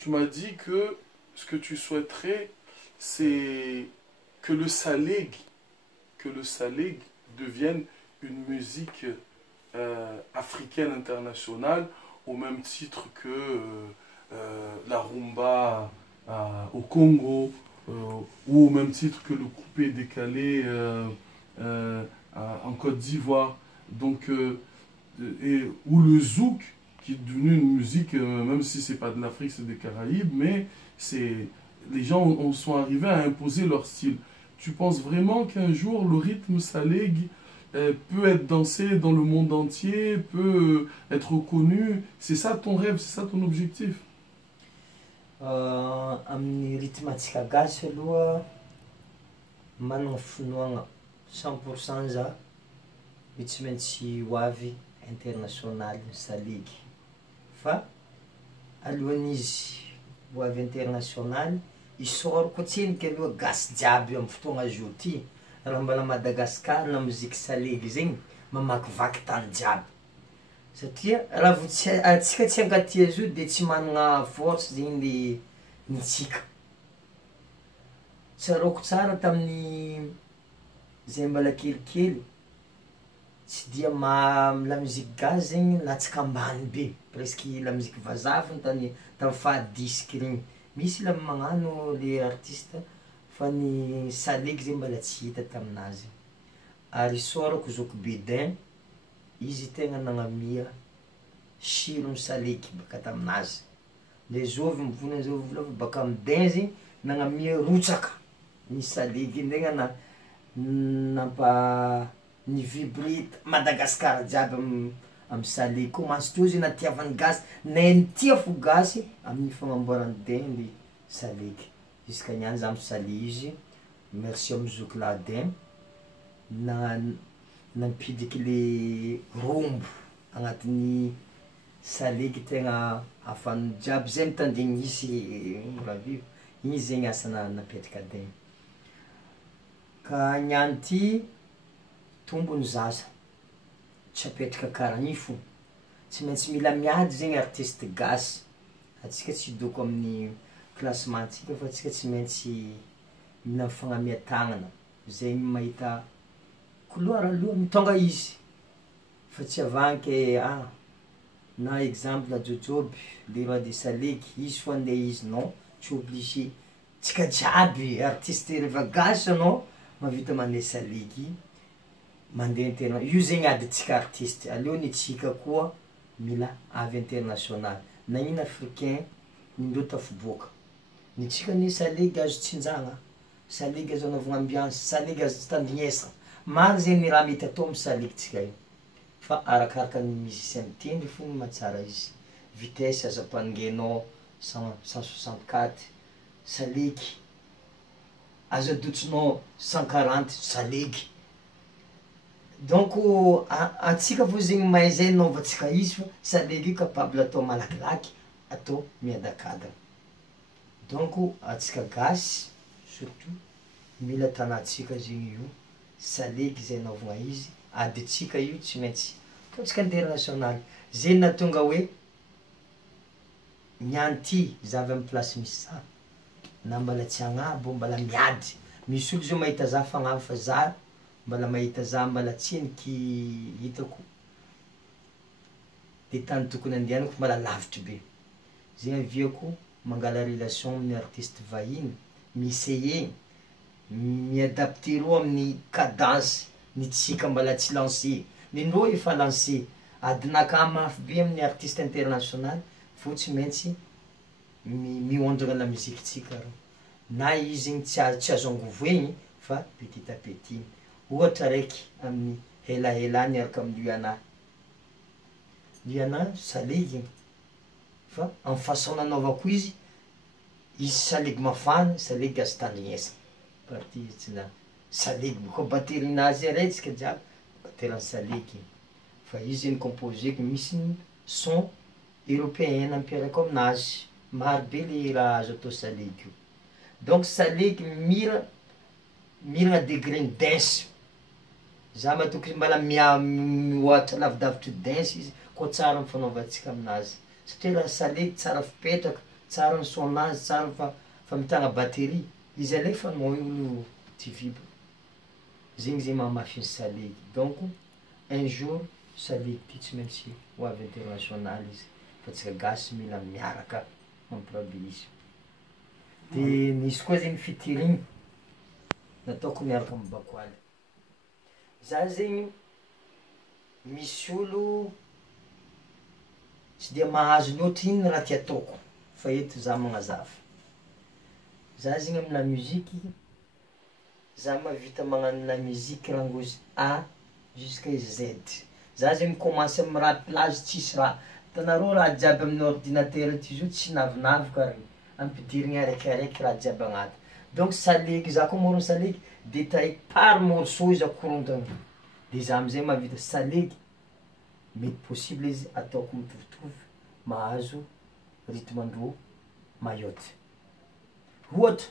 tu m'as dit que ce que tu souhaiterais, c'est que le salig devienne une musique africaine internationale au même titre que la rumba au Congo ou au même titre que le coupé décalé en Côte d'Ivoire. Donc, ou le zouk qui est devenu une musique, même si c'est pas de l'Afrique, c'est des Caraïbes, mais c'est les gens sont arrivés à imposer leur style. Tu penses vraiment qu'un jour le rythme salig peut être dansé dans le monde entier, peut être reconnu? C'est ça ton rêve, c'est ça ton objectif? Amin'ny rythme antsika gasy aloha manana finoagna 100% za hoe tsy maintsy ho avy international ny saligy fa alohan'izy ho avy international isorako atsiniky aloha gasy jiaby amin'ny fotoagna zao ty raha mbala Madagasikara na mozika saligy zegny mamakivaky tany jiaby satria raha vao atsika tsy ankatia zao de tsy manana force zegny le nitsika tsaroko tsara tamin'ny zay mbala kelikely tsy dia la musique gasy zegny latsaka ambany be presque la musique vazaha fô tamy fahadisiky regny misy la magnano le artiste fa ny saligy zegny mbala tsy hita taminazy ary isorako Zoky Bedin izy tegna nagnamia sirony saligy baka taminazy le zovy mivonona zao volavo baka amy din zegny nagnamia rotsaka ny saligy ndegna nampa ny vibre Madagasikara jiaby amy saligy koa mansy teo zegny natiavany gasy nay tia fo gasy amin'ny fagnamboarany din le saligy jusqu'à niany za misaly izy merci amy Zoky Ladin nampidiky le rombo agnatin'ny saligy tegna afany jiaby zay mitandregny isy rahavio igny zegny asa napetraka din ka niany ty tombony zaza tsy apetraka karan'io fo tsy maintsy mila miady zegny artiste gasy atsika tsy hidoko amin'ny classement antsika fa atsika tsy maintsy mila mifagnamia tagnana zegny mahita couloir aloha mitonga izy fa tsy avanke na exemple Jojoby le roi de saligy izy fo andeha izy non tsy obligé tsika jiaby artiste rehefa gasy anao mahavita mandeha saligy mandeha io zegny adintsika artiste aleony tsika koa mila avy international na ino africain mindreo tafiboaka ny tsika ny saligy azo tsinjagna saligy azo anaovagna ambiance saligy azo tandrignesa maro zegny raha mety atao amy saligy tsika io fa arakaraka ny musicien mitendry fogna mahatsara izy vitesse azo ampanengenao 164 saligy azo adotsinao 140 saligy donc atsika fo zegny mahay zay naovantsika izy fa saligy io capable atao malakilaky atao miadakadagna donc atsika gasy surtout mila tanatsika zegny io saligy zay naovagna izy aditsika io tsy maintsy ataotsika international zay nahatonga hoe niany ty zavy amy place misy za na mbala tsy agnabo mbala miady misy olo zao mahita za fagnabo fa za mbala mahita za mbala tsiniky hitako le tany tokony andehanako mbala lavitry be zegny aviako mangala relation amin'ny artiste vahiny miessaye miadapte roa amin'ny cadence ny tsika mbala tsy lancé nindreo efa lancé adinaka mafy be amin'ny artiste international fô tsy maintsy miondrana la musique tsika ro na izy igny tsy azo angovoegny fa petit à petit ohatra raiky amin'ny helahela niaraka amy Liana saligy fa amy façon nanaovako izy saligy mafana saligy azo tandrignesa parti tsy na saligy boka batterinazy araitsika jiaby batterin saligy fa izy zegny composeko misy son européen nampiaraka aminazy maro be le raha azo atao saligy io donc saligy mirana degré ny danse za matoky mbala mihoatra lavidavitry danse izy koa tsara mifanaovantsika aminazy satria raha saligy tsara fipetraka tsara ny sonazy tsara fa mitagna batterie izy alefa no olo TV zegny zay mahamafy ny salegy. Donc un jour salegy ty tsy maintsy ho avy international izy fa tsika gasy mila miaraka mampirabe izy. De nisy koa zegny fitirigny nataoko miaraka amy Bakoaly. Za zegny misy olo tsy de mahazo loatra ino raha ty ataoko fa eto za magnazava. Za zegny amy la musique za mahavita magnano la musique rangozy A jusqu'à Z. Za zegny commencé amy raha plage tsisy raha. Hitanareo raha jiaby amin'ny ordinateur ty zao tsy navinavy kare ampidirigny araikiaraiky raha jiaby agnaty. Donc salegy za koa morony salegy détaillé par morceau izy akorontagny. De za amizay mahavita salegy mety possible izy ataoko mitovitovy mahazo rythme andro mayotte. Ohatra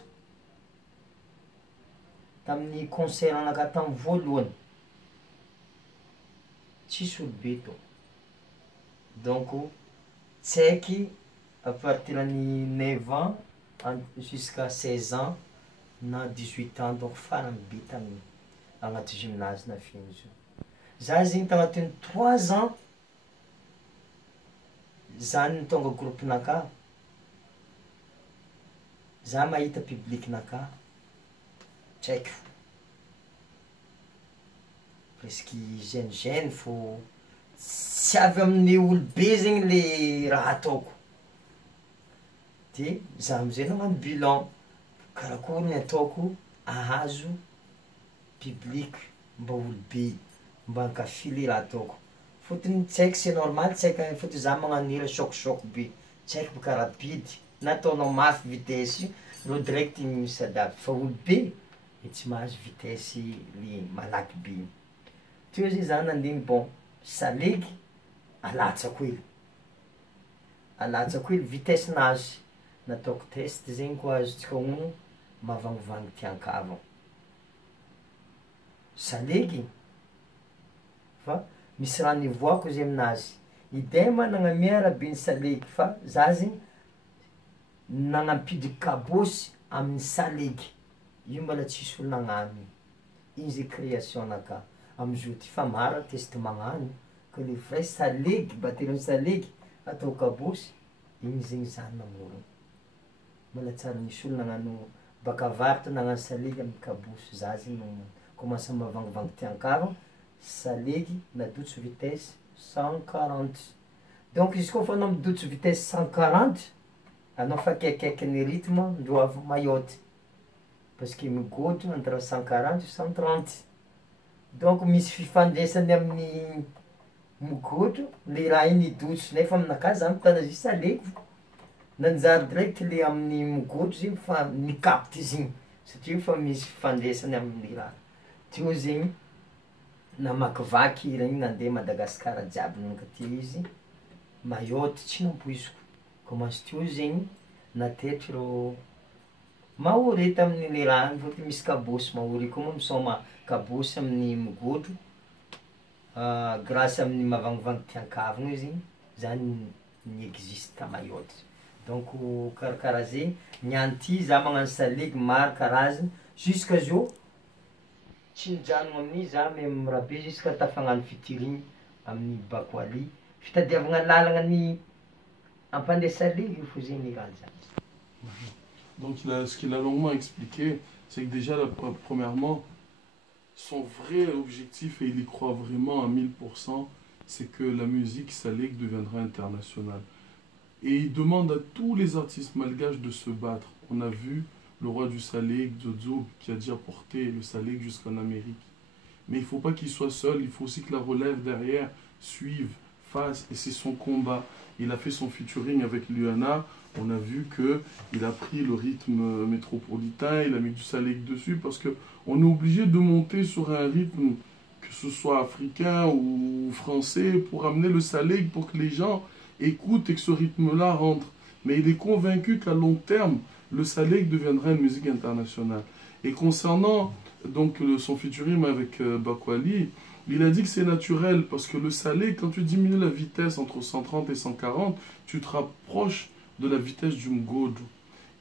tamin'ny concert anaka tamy voalohany tsisy olo be tô, donc tsy haiky à partir ny 9 ans jusqu'à 16 ans na 18 ans, donc farany be tamy agnaty gymnase na fino zio. Za zegny tagnatin'ny 3 ans zany tonga groupenaka, za mahita publicnaka tsy haiky fo presque jeune fo tsy avy amin'ny olo be zegny le raha ataoko. De za amizay nagnano bilan karakory ny ataoko ahazo public mba olo be mba ankafy le raha ataoko. Fotony tsy haiky c'est normal, tsy haiky fotony za magnano hira choc be tsy haiky boka rapide na ataonao mafy vitesse ro direct misy adapy fa olo be e tsy mahazo vitesse le malaky be. Teo zay za nandiny bon salegy alatsako hely vitesse nazy nataoko test zegny koa azotsika ono mavangovangy tiankavagna salegy fa misy raha nivoako zay aminazy. Idem nagnamia rahabe ny salegy fa za zegny nagnampidiko kabosy amin'ny salegy io mbola tsisy olo nagnano igny zay création naka amizao ty fa mara test magnano que le vrai salegy batterie salegy atao kabosy igny zegny za namorona. Mbola tsara nisy olo nagnano baka avaratra nagnano salegy amin'ny kabosy, za zegny no commence mavangovangy tiankavagna salegy nadotso vitesse 140. Donc izy koa fa anao midotso vitesse 140 anao fa akaikikaiky ny rythme ndro avy mayotte parce que migodro entre 140 et 130. Donc misy fifandraisany amin'ny migodro le raha igny idotso nefa aminakahy za mitana izy salegy nanjary direct le amin'ny migodro zegny fa micapte izy igny satria fa misy fifandraisany amin'ny raha. Teo zegny namakivaky hira igny nandeha Madagasikara jiaby nankaty izy mayotte tsy nampoiziko. Commence teo zegny natetry ro mahore tamin'le raha igny fôtony misy kabosy mahore koa moa misôma kabosy amin'ny migodro grâce amin'ny mavangovangy tiankavagna izy zany ny existe mayotte. Donc karakara zegny niany ty za magnano salegy maro karazany jusqu'à zao tsy nijanogno amin'igny za mirabe jusqu'à tafagnano fitirigny amin'ny Bakoaly fitadiavagna lalagna ny ampandeha salegy fo zegny raha zany. Donc ce qu'il a longuement expliqué, c'est que déjà, premièrement, son vrai objectif, et il y croit vraiment à 1000%, c'est que la musique salegy deviendra internationale. Et il demande à tous les artistes malgaches de se battre. On a vu le roi du salegy, Zozo, qui a déjà porté le salegy jusqu'en Amérique. Mais il ne faut pas qu'il soit seul, il faut aussi que la relève derrière suive, fasse, et c'est son combat. Il a fait son featuring avec Luana, on a vu qu'il a pris le rythme métropolitain, il a mis du salegy dessus, parce qu'on est obligé de monter sur un rythme, que ce soit africain ou français, pour amener le salegy, pour que les gens écoutent et que ce rythme-là rentre. Mais il est convaincu qu'à long terme, le salegy deviendra une musique internationale. Et concernant donc, son featuring avec Bakoaly, il a dit que c'est naturel, parce que le salegy, quand tu diminues la vitesse entre 130 et 140, tu te rapproches de la vitesse du Mgojo.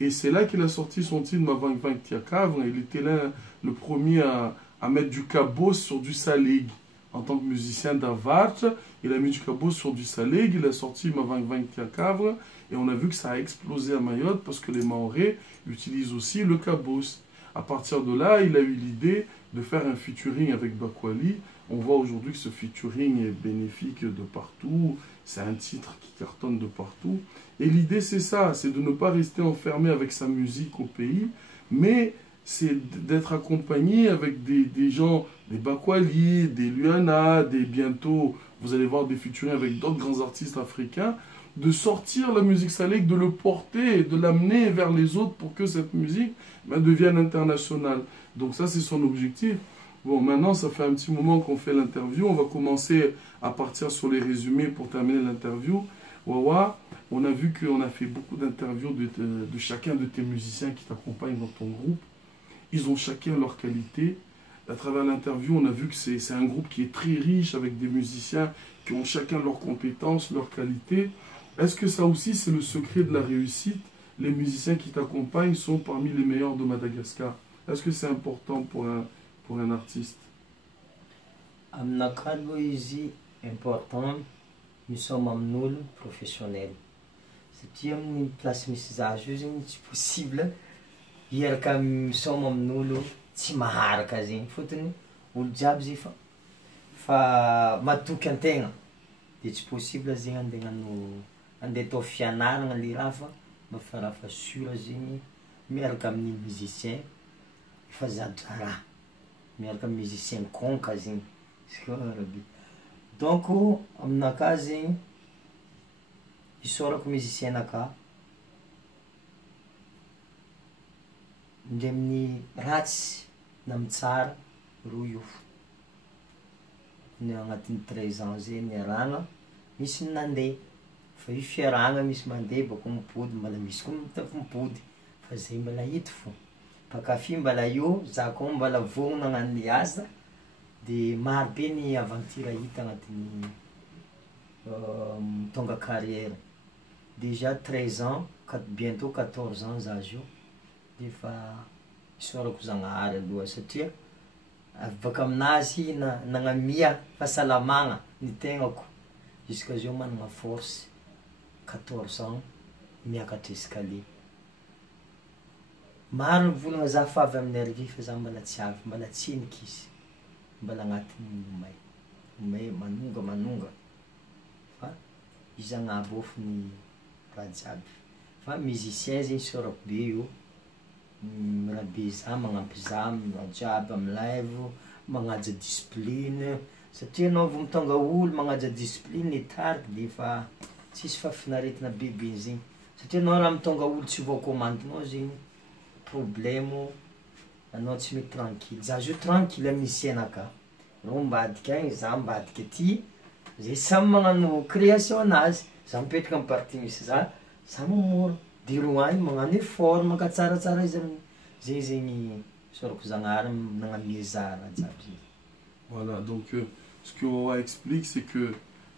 Et c'est là qu'il a sorti son titre Mavang Vang Tiakavre. Il était là le premier à mettre du cabos sur du salig. En tant que musicien d'Avarch, il a mis du cabos sur du salig. Il a sorti Mavang Vang Tiakavre. Et on a vu que ça a explosé à Mayotte parce que les Maoris utilisent aussi le cabos. À partir de là, il a eu l'idée de faire un featuring avec Bakwali. On voit aujourd'hui que ce featuring est bénéfique de partout. C'est un titre qui cartonne de partout. Et l'idée, c'est ça, c'est de ne pas rester enfermé avec sa musique au pays, mais c'est d'être accompagné avec des gens, des Bakwali, des Luana, bientôt, vous allez voir des featuring avec d'autres grands artistes africains, de sortir la musique salèque, de le porter, de l'amener vers les autres pour que cette musique devienne internationale. Donc ça, c'est son objectif. Bon, maintenant, ça fait un petit moment qu'on fait l'interview. On va commencer à partir sur les résumés pour terminer l'interview. Wawa, on a vu qu'on a fait beaucoup d'interviews de chacun de tes musiciens qui t'accompagnent dans ton groupe. Ils ont chacun leur qualité. À travers l'interview, on a vu que c'est un groupe qui est très riche avec des musiciens qui ont chacun leurs compétences, leurs qualités. Est-ce que ça aussi, c'est le secret de la réussite? Les musiciens qui t'accompagnent sont parmi les meilleurs de Madagascar. Est-ce que c'est important pour un artiste? Aminakalo izy important misoma amin'olo professionnel satria amin'ny place misy za io zegny tsy possible hiaraka misoma amin'olo tsy maharaka zegny fotony olo jiaby zay fa matoky antegna de tsy possible zegny andeha atao fianaragna le raha fa mba fa raha fa sura zegny miaraka amin'ny musicien fa zadraraha miaraka amin'ny musicien konka zegny donc aminaka zegny isaorako musicien naka ndre amin'ny ratsy na amin'ny tsara roa io ny agnatin'ny 13 ans zay niaragna misy ny nandeha fa io fiaragna misy mandeha bako mipody mbala misy koa mitafy mipody fa zay mbala hita fo pakafy mbala io za koa mbala vogno nagnano asa de maro be ny aventure hita agnatin'ny tonga carrière déjà 13 ans bientôt 14 ans za io de fa isaorako zagnahary aloha satria baka aminazy nagnamia fahasalamagna ny tegnako jusqu'à zao managna force 14 ans miakatra escalier maro volagna za fa avy amin'ny arivy fa za mbala tsy avy mbala tsy eniky izy mbala agnatin'ny may manonga fa izy agnabofy ny raha jiaby fa musicien zegny isaorako be io raha be za magnampy za raha jiaby amin'ny live magnaja discipline satria anao vao mitonga olo magnaja discipline etarika de fa tsisy fafinaretina bebe zegny satria anao raha mitonga olo tsy voakomandinao zegny problème anao tsy mety tranquille za zio tranquille amin'ny musicien-naka reo mbadika agny za mbadika aty zay samy magnano création anazy za mipetraka amin'ny partie misy za mamoro de ro agny magnano effort maka tsaratsara izy zay zegny isaorako zagnahary nagnamia za raha jiaby. Voilà, donc ce que Wawa explique, c'est que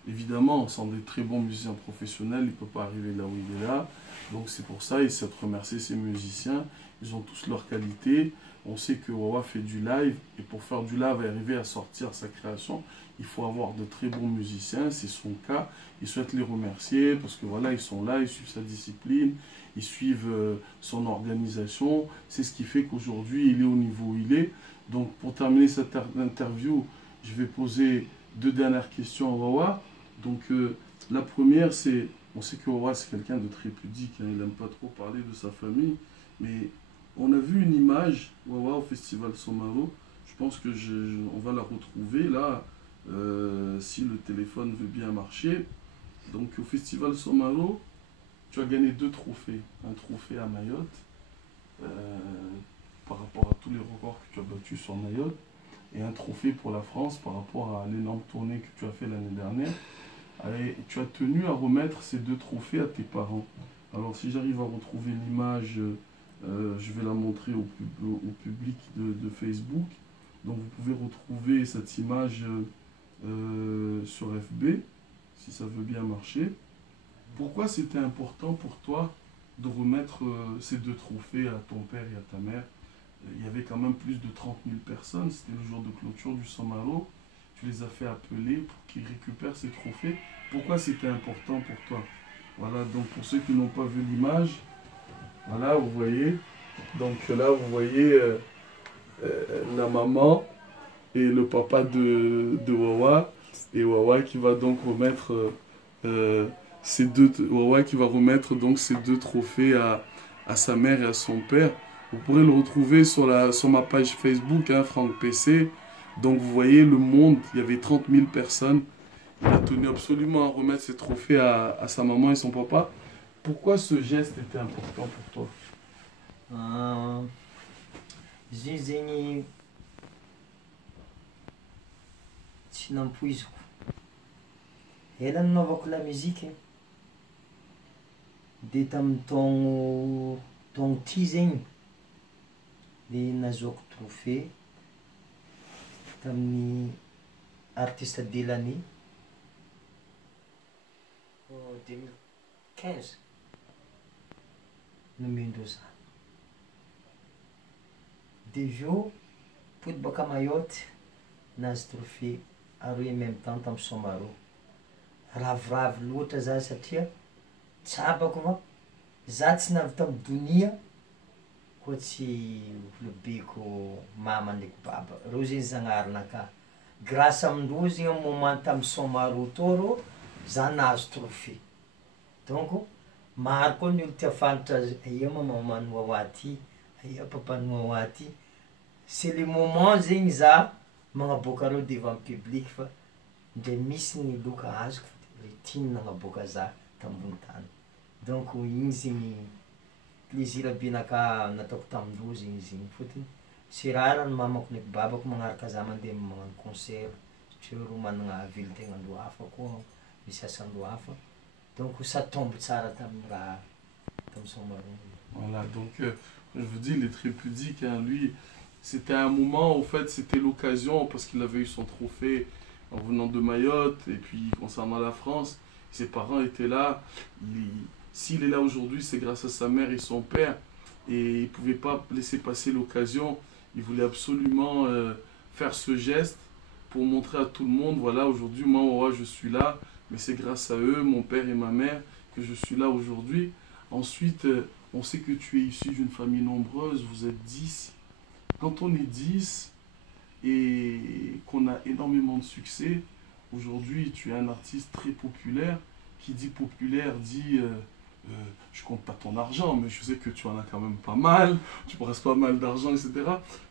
évidemment, sans des très bons musiciens professionnels, il ne peut pas arriver là où il est là. Donc c'est pour ça, il souhaite remercier ces musiciens. Ils ont tous leurs qualités. On sait que Wawa fait du live. Et pour faire du live et arriver à sortir sa création, il faut avoir de très bons musiciens. C'est son cas. Il souhaite les remercier parce que voilà, ils sont là, ils suivent sa discipline, ils suivent son organisation. C'est ce qui fait qu'aujourd'hui, il est au niveau où il est. Donc pour terminer cette interview, je vais poser 2 dernières questions à Wawa. Donc la première, c'est, on sait que Wawa c'est quelqu'un de très pudique, hein, il n'aime pas trop parler de sa famille, mais on a vu une image, Wawa, au Festival Somaro. Je pense que on va la retrouver là, si le téléphone veut bien marcher. Donc au Festival Somaro, tu as gagné 2 trophées. Un trophée à Mayotte, par rapport à tous les records que tu as battus sur Mayotte, et un trophée pour la France par rapport à l'énorme tournée que tu as fait l'année dernière. Et tu as tenu à remettre ces 2 trophées à tes parents. Alors si j'arrive à retrouver l'image, je vais la montrer au public de Facebook. Donc vous pouvez retrouver cette image sur FB, si ça veut bien marcher. Pourquoi c'était important pour toi de remettre ces deux trophées à ton père et à ta mère? Il y avait quand même plus de 30 000 personnes, c'était le jour de clôture du Somalo. Tu les as fait appeler pour qu'ils récupèrent ces trophées. Pourquoi c'était important pour toi? Voilà, donc pour ceux qui n'ont pas vu l'image, voilà, vous voyez. Donc là, vous voyez la maman et le papa de Wawa. Et Wawa qui va donc remettre Wawa qui va remettre donc ces deux trophées à sa mère et à son père. Vous pourrez le retrouver sur ma page Facebook, hein, Franck PC. Donc vous voyez le monde, il y avait 30 000 personnes. Il a tenu absolument à remettre ses trophées à sa maman et son papa. Pourquoi ce geste était important pour toi? Izy zegny tsy nampoiziko. Ela nanaovako la muzika dia tamin'ny taogno ty zegny dia nahazoako trophée tamin'ny artiste de l'année 2015 nomendreo za. Dia avy eo pody baka Mayotte nahazo trophée aroy en même temps tamin'ny Somaro. Ravoravo loatra za satria tsapako fa za tsy navy tamin'ny donia koa tsy olobeko mama ndraiky baba. Reo zegny zanaharinakahy. Grâce amindreo zegny amin'ny moment tamin'ny Somaro tô rô za nahazo trophée. Donc maro koa ny olo tia fantatra aia maman'ny Wawa ty, aia papan'ny Wawa ty. C'est le moment zegny za magnaboaka reo devant public fa ndre misy ny loka azoko tiany nagnaboaka za tambony tany. Donc igny zegny plaisir be naka nataoko tamindreo zegny zegny. Fôtony c'est rare ny mamako ndraiky babako magnaraka za mandeha magnano concert satria reo manana velon-tegnandreo hafa koa, misy asandreo hafa. Donc ça tombe tsara tamin'ny raha tamin'ny Somaro. Voilà, donc je vous dis, il est très pudique, hein, lui. C'était un moment, au fait, c'était l'occasion, parce qu'il avait eu son trophée en venant de Mayotte, et puis concernant la France, ses parents étaient là. S'il est là aujourd'hui, c'est grâce à sa mère et son père, et il ne pouvait pas laisser passer l'occasion. Il voulait absolument faire ce geste pour montrer à tout le monde, voilà, aujourd'hui, moi, je suis là, mais c'est grâce à eux, mon père et ma mère, que je suis là aujourd'hui. Ensuite, on sait que tu es issu d'une famille nombreuse, vous êtes 10. Quand on est 10 et qu'on a énormément de succès, aujourd'hui tu es un artiste très populaire. Qui dit populaire dit je compte pas ton argent, mais je sais que tu en as quand même pas mal, tu presses pas mal d'argent, etc.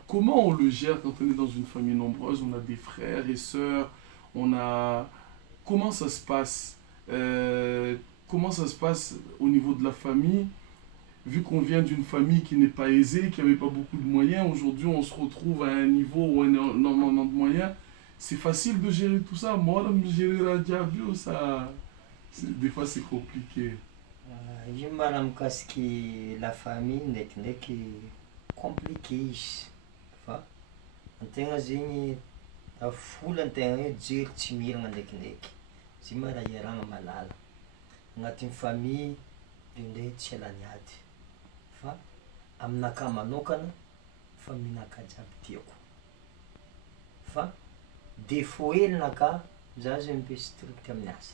Comment on le gère quand on est dans une famille nombreuse? On a des frères et sœurs, on a... Comment ça se passe? Comment ça se passe au niveau de la famille? Vu qu'on vient d'une famille qui n'est pas aisée, qui n'avait pas beaucoup de moyens, aujourd'hui on se retrouve à un niveau où on a énormément de moyens. C'est facile de gérer tout ça. Moi, de gérer la diabio, ça, des fois c'est compliqué. Io mara mikasiky la famille ndraikindraiky compliqué izy. Fa antegna zegny afola antegna hoe jery tsy mirana ndraikindraiky. Zay ma raha iaragna malala. Agnatin'ny famille ndraindray tsy alany ady. Fa aminakahy manokana famille-nakahy jiaby tiako. Fa défaut helinakahy za zay mbe strict amin'ny asa.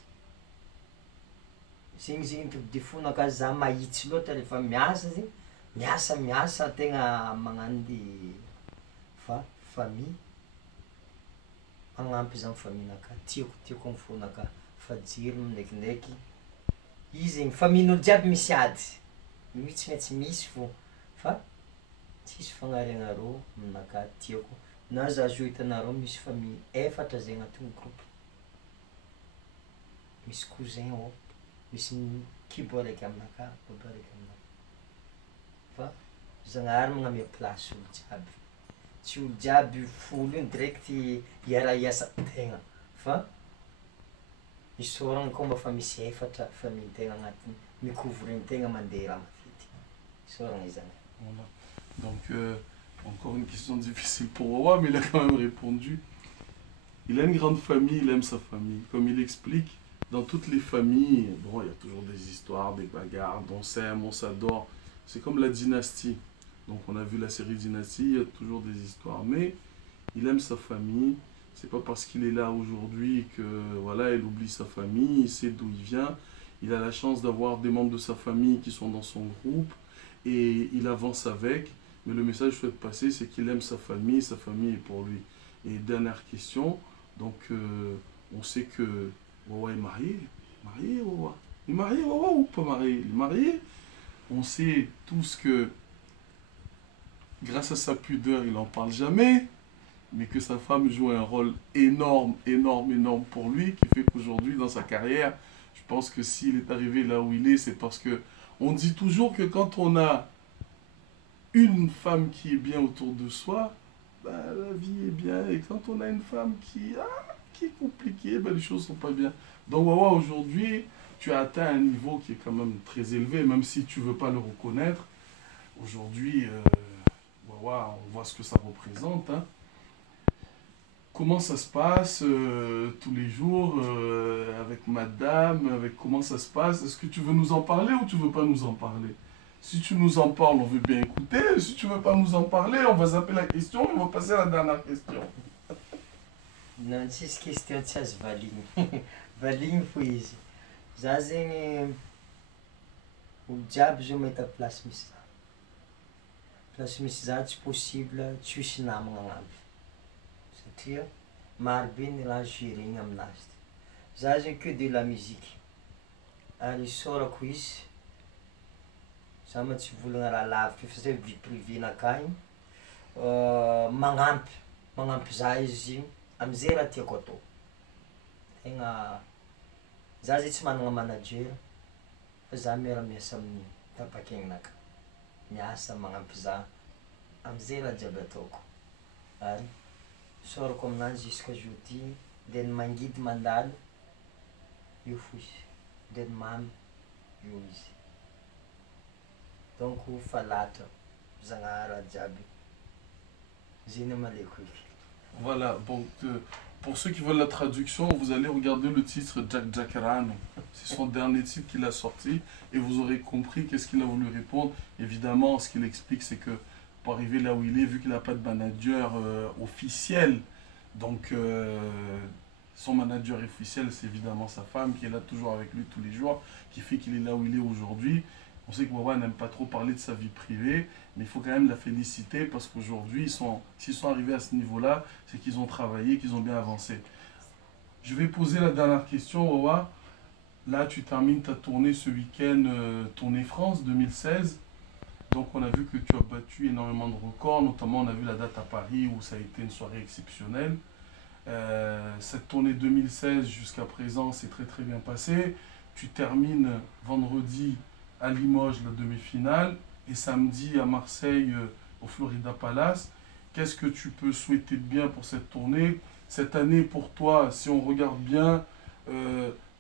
Zegny zegny to défaut-nakahy za mahitsy loatra rehefa miasa zegny, miasa tegna magnano le fa famille magnampy za amin'ny famille-nakahy, tiako amin'ny fo-nakahy fa jeriny ndraikindraiky izy zegny famille-n'olo jiaby misy ady. Io tsy maintsy misy fô fa tsisy fagnariagna rô aminakahy tiako. Na za zao hitanareo misy famille efatra zay agnatin'ny groupe. Misy cousin ao, misy kibo araiky aminakahy, baba araiky aminakahy. Fa Zagnahary magname place olo jiaby. Tsy olo jiaby folo iny direct hiara-hiasa tegna. Fa isaoragna koa mba fa misy efatra famille-tegna agnatiny, micouvrir-tegna mandeha raha mafity. Isaoragna izany. Voilà. Donc, encore une question difficile pour Wawa, mais il a quand même répondu. Il a une grande famille, il aime sa famille. Comme il explique, dans toutes les familles, bon, il y a toujours des histoires, des bagarres, on s'aime, on s'adore. C'est comme la dynastie. Donc on a vu la série Dynastie, il y a toujours des histoires. Mais il aime sa famille. C'est pas parce qu'il est là aujourd'hui que voilà, il oublie sa famille, il sait d'où il vient. Il a la chance d'avoir des membres de sa famille qui sont dans son groupe et il avance avec. Mais le message que je souhaite passer, c'est qu'il aime sa famille est pour lui. Et dernière question, donc on sait que Wawa est marié. Marié, Wawa. Il est marié, Wawa, ou pas marié? Il est marié. On sait tous que grâce à sa pudeur, il n'en parle jamais, mais que sa femme joue un rôle énorme, énorme, énorme pour lui, qui fait qu'aujourd'hui, dans sa carrière, je pense que s'il est arrivé là où il est, c'est parce que on dit toujours que quand on a une femme qui est bien autour de soi, ben, la vie est bien. Et quand on a une femme qui est compliquée, ben, les choses ne sont pas bien. Donc Wawa, aujourd'hui, tu as atteint un niveau qui est quand même très élevé, même si tu ne veux pas le reconnaître. Aujourd'hui, Wawa, on voit ce que ça représente. Hein. Comment ça se passe tous les jours avec madame, avec comment ça se passe? Est-ce que tu veux nous en parler ou tu veux pas nous en parler? Si tu nous en parles, on veut bien écouter. Si tu veux pas nous en parler, on va zapper la question et on va passer à la dernière question. Non tsisy question tsy azo valigny valigny fo izy za zegny olo jiaby zao mahita place misy za place misy za tsy possible tsy hisy namagna agnaby satria marobe ny raha gérena aminazy za zegny que de la musique ary isaorako izy za ma tsy volagna raha lavitra fa zay vie privé-nakagny magnampy za izy amizay raha tiako atao tegna za zay tsy managna manager fa za miara-miasa amin'ny tapakegninaka miasa magnampy za amizay raha jiaby ataoko ary isaorako aminanjy jusqu'à jeudi nde ny mangidy mandalo io fo izy nde ny mamy io izy donc falatra zagnahary jiaby zay ny maleko izy. Voilà, donc pour ceux qui veulent la traduction, vous allez regarder le titre Jack Jackarano. C'est son dernier titre qu'il a sorti et vous aurez compris qu'est-ce qu'il a voulu répondre. Évidemment, ce qu'il explique, c'est que pour arriver là où il est, vu qu'il n'a pas de manager officiel, donc son manager officiel, c'est évidemment sa femme qui est là toujours avec lui tous les jours, qui fait qu'il est là où il est aujourd'hui. On sait que Wawa n'aime pas trop parler de sa vie privée, mais il faut quand même la féliciter parce qu'aujourd'hui, s'ils sont arrivés à ce niveau-là, c'est qu'ils ont travaillé, qu'ils ont bien avancé. Je vais poser la dernière question, Wawa. Là, tu termines ta tournée ce week-end, Tournée France 2016. Donc, on a vu que tu as battu énormément de records, notamment on a vu la date à Paris où ça a été une soirée exceptionnelle. Cette tournée 2016 jusqu'à présent, c'est très très bien passé. Tu termines vendredi à Limoges la demi-finale et samedi à Marseille au Florida Palace. Qu'est-ce que tu peux souhaiter de bien pour cette tournée? Cette année pour toi, si on regarde bien,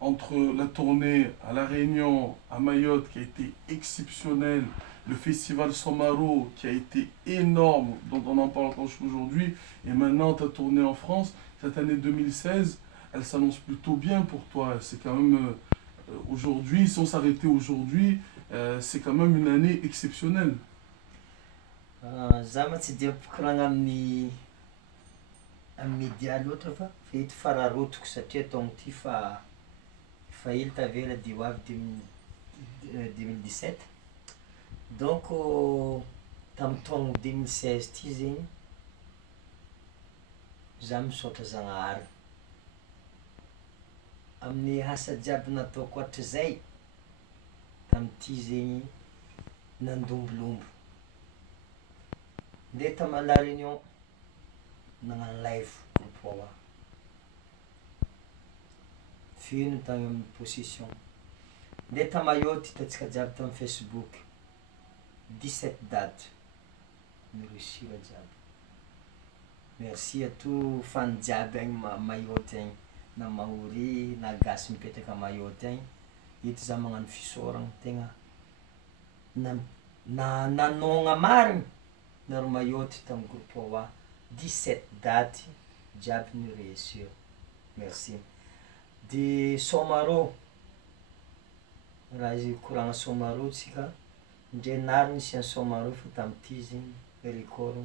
entre la tournée à La Réunion, à Mayotte qui a été exceptionnelle, le festival Somaro qui a été énorme, dont on en parle encore aujourd'hui, et maintenant ta tournée en France, cette année 2016, elle s'annonce plutôt bien pour toi. C'est quand même aujourd'hui, si on s'arrêtait aujourd'hui, c'est quand même une année exceptionnelle. Za ma tsy dia pikoragna amin'ny média loatra fa eto fararotoko satria taogno ty fa ela tavela dia ho avy 2017 donc tamin'ny taogno 2016 ty zegny za misaotra zagnahary amin'ny asa jiaby nataoko hatrizay tamin'ity zegny nandombolombo nde tama La Réunion nagnano live groupe Wawa feno tagny amin'ny possession nde ta Mayotte hitantsika jiaby tamin'ny Facebook 17 date mireusssir jiaby merci à tout fan jiaby agny Mayotte agny na Mahory na gasy mipetraka a Mayotte agny eto za magnano fisaoragna tegna nanogna marigny naro Mayotte tamin'ny groupe Wawa 17 date jiaby ny réussir merci De Somaro, raha izy koragna Somaro tsika, ndre nary nisy Somaro fa tamty zegny record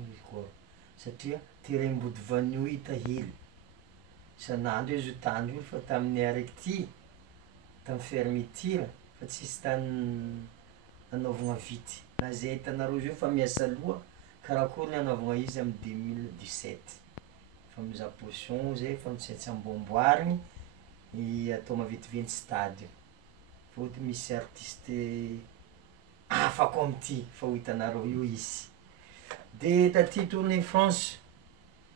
satria terrain-body vanio hita hely isan'andro izy tany io fa tamin'ny araiky ty tamin'ny fermeture fa tsisy tany nanaovana vity na zay hitanareo zio fa miasa loha karakory ny anaovana izy amin'ny 2017 fa miza potion zay fa mitsetsy ambomboariny atao maventiventy stade fôtony misy artiste afaka amty fa ho hitanareo io izy de taty tournée France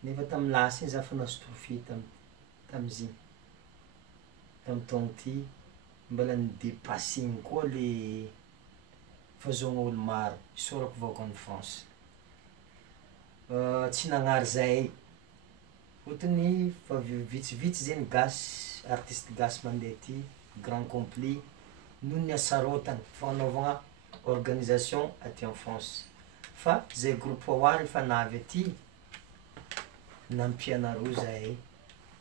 nefa tamin'ny lasa igny za fa nahazo trophée tamizigny tamin'ny taogno ty mbola nidépassegny koa le fahazoagna olo maro isorako vaoko any France tsy nagnary zay fôtony fa vitsivitsy zegny gasy artiste gasy mandeha ty grand complet noho ny asarotany fanaovagna organisation aty en France fa zay groupe Wawa rehefa navy aty nampianareo zahay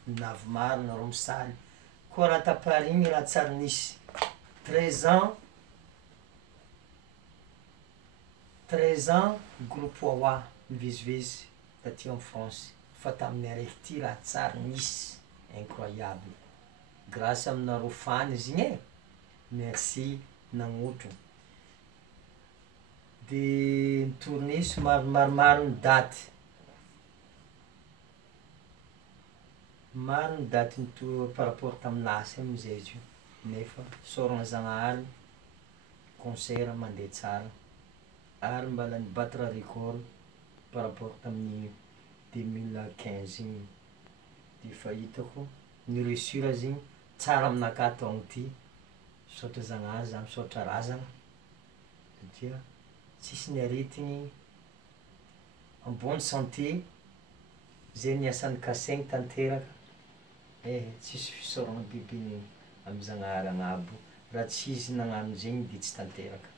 navy maro nareo misaly koa raha ta Paris igny raha tsary nisy 13 ans groupe Wawa mivezivezy taty en France fa tamin'ny araiky ty raha tsary nisy incroyable grâce aminareo fany izy igny e merci nagnotro de tournée somary maromaro ny daty maro ny daty par rapport tamin'ny lasa amizay izy io nefa soragna Zagnahary concert mandeha tsara ary mbala nibatra record par rapport tamin'ny 2015 igny de fa hitako ny réussir zegny tsara aminakahy taogno ty misaotra Zagnahary za misaotra razana satria tsisy ny aretigny en bonne santé zay niasan'ny kasaigny tanteraka tsisy fisaoragna bebe amy Zagnahary agnabo raha tsy izy nagnano zegny de tsy tanteraka.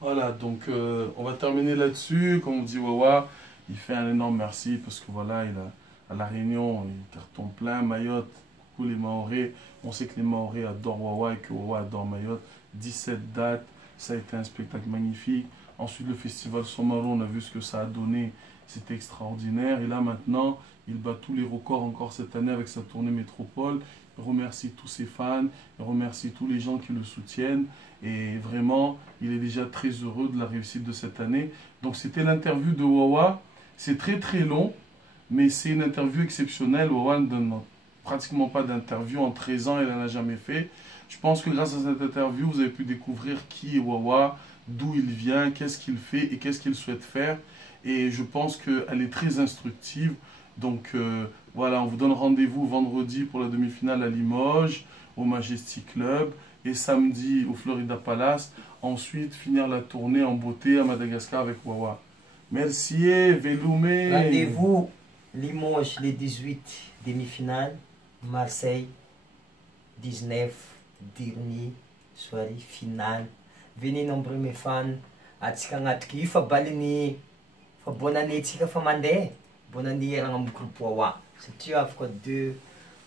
Voilà, donc on va terminer là-dessus. Comme on dit, Wawa, il fait un énorme merci parce que voilà, il a à La Réunion, il carton plein, Mayotte, coucou les Mahorais. On sait que les Mahorais adorent Wawa et que Wawa adore Mayotte. 17 dates, ça a été un spectacle magnifique. Ensuite, le festival Somaro, on a vu ce que ça a donné, c'était extraordinaire. Et là maintenant, il bat tous les records encore cette année avec sa tournée Métropole. Il remercie tous ses fans, il remercie tous les gens qui le soutiennent. Et vraiment, il est déjà très heureux de la réussite de cette année. Donc c'était l'interview de Wawa. C'est très très long, mais c'est une interview exceptionnelle. Wawa ne donne pratiquement pas d'interview. En 13 ans, il n'en a jamais fait. Je pense que grâce à cette interview, vous avez pu découvrir qui est Wawa, d'où il vient, qu'est-ce qu'il fait et qu'est-ce qu'il souhaite faire. Et je pense qu'elle est très instructive. Donc voilà, on vous donne rendez-vous vendredi pour la demi-finale à Limoges, au Majestic Club, et samedi au Florida Palace. Ensuite, finir la tournée en beauté à Madagascar avec Wawa. Merci, Veloumé. Rendez-vous Limoges les 18, demi-finale, Marseille 19, dernier, soirée finale. Venez nombreux mes fans, atsika agnatriky io fa baliny fa bonne année tsika fa mandeha. Bonne année eragna amin'ny groupe Wawa satria afaka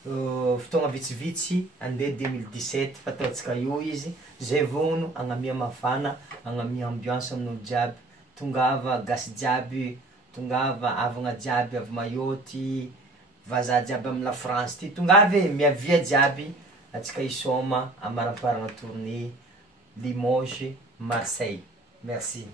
fotoagna vitsivitsy andeha 2017 fa ataotsika io izy zay vono agnamia mafana agnamia ambiance amin'olo jiaby tongava gasy jiaby tongava avagna jiaby avy Mayotte vazaha jiaby amin'ny la France ty tongava e miavia jiaby atsika isôma amaraparagna tournée Limoges Marseille. Merci.